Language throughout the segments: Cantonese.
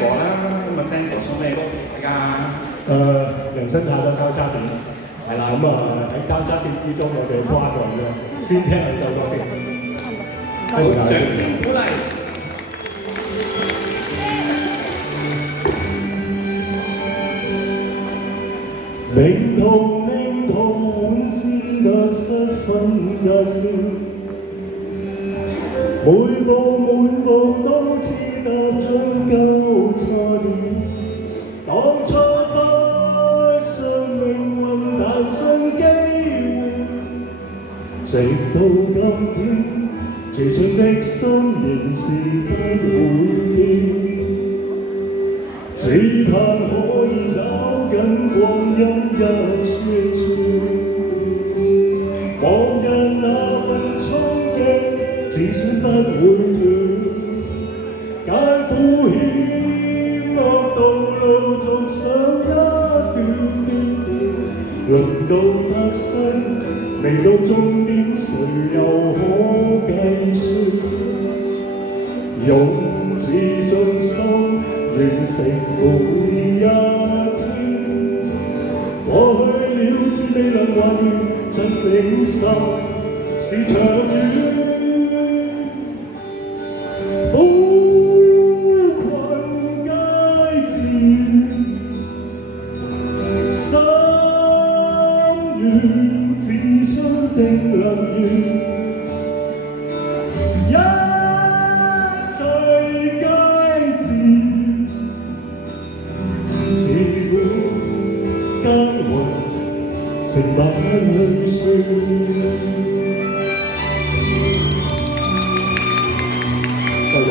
果啦，咁啊 send 過送咩歌俾大家？人生太多交叉點，係啦，咁喺交叉點之中，我哋跨過嘅，先聽佢首歌先。好，掌聲鼓勵。靈途滿是得失分界線，每步都似踏進交叉點。當初不信命運，但信機會，直到今天，自信的心仍是不會變。只盼可以找緊光陰一寸寸，往日那份衝擊，自信不會斷。艱苦險惡道路仲上一段段，輪到得失，未到終點，誰又可計算？用自信心完成每一天，過去了自未能還原，真誠心是長遠。苦困皆自然，心願自信定能圓。耕耘成百去算，多謝。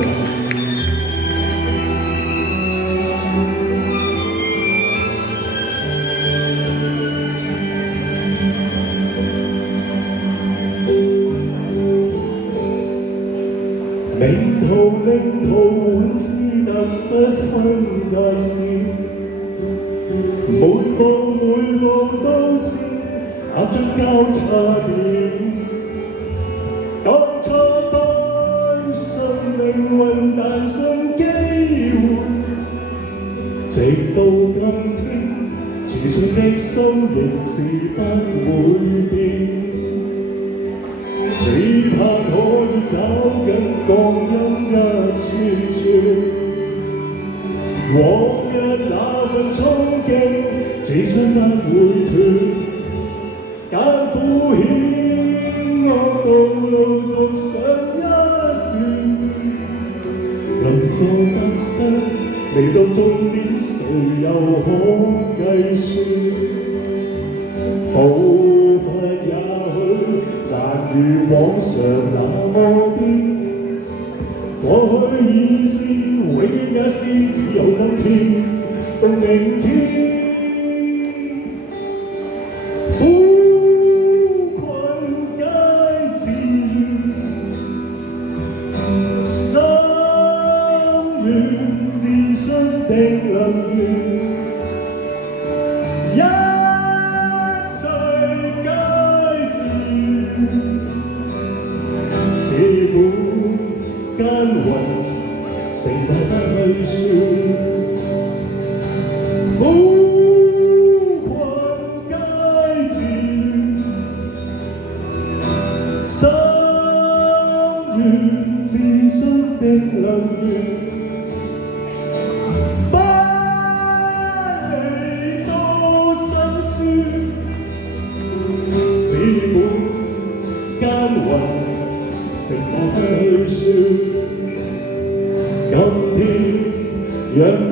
領途滿是得失分界線。每步都似踏進交叉點，當初不信命運，但信機會，直到今天，自信的心仍是不會變。只盼可以找緊光陰一寸寸。往日那份衝擊，自信不會斷。艱苦險惡道路仲上一段段，輪到得失，未到終點，誰又可計算？步伐也許難如往常那麼癲。過去已是，永遠也是，只有今天到明天。苦困皆自然，心願自信定能圓。一切皆自然，自古耕耘成大去算，苦困皆自然，心願自信定能圓。不理多辛酸，只管耕耘成大去算。今天陽光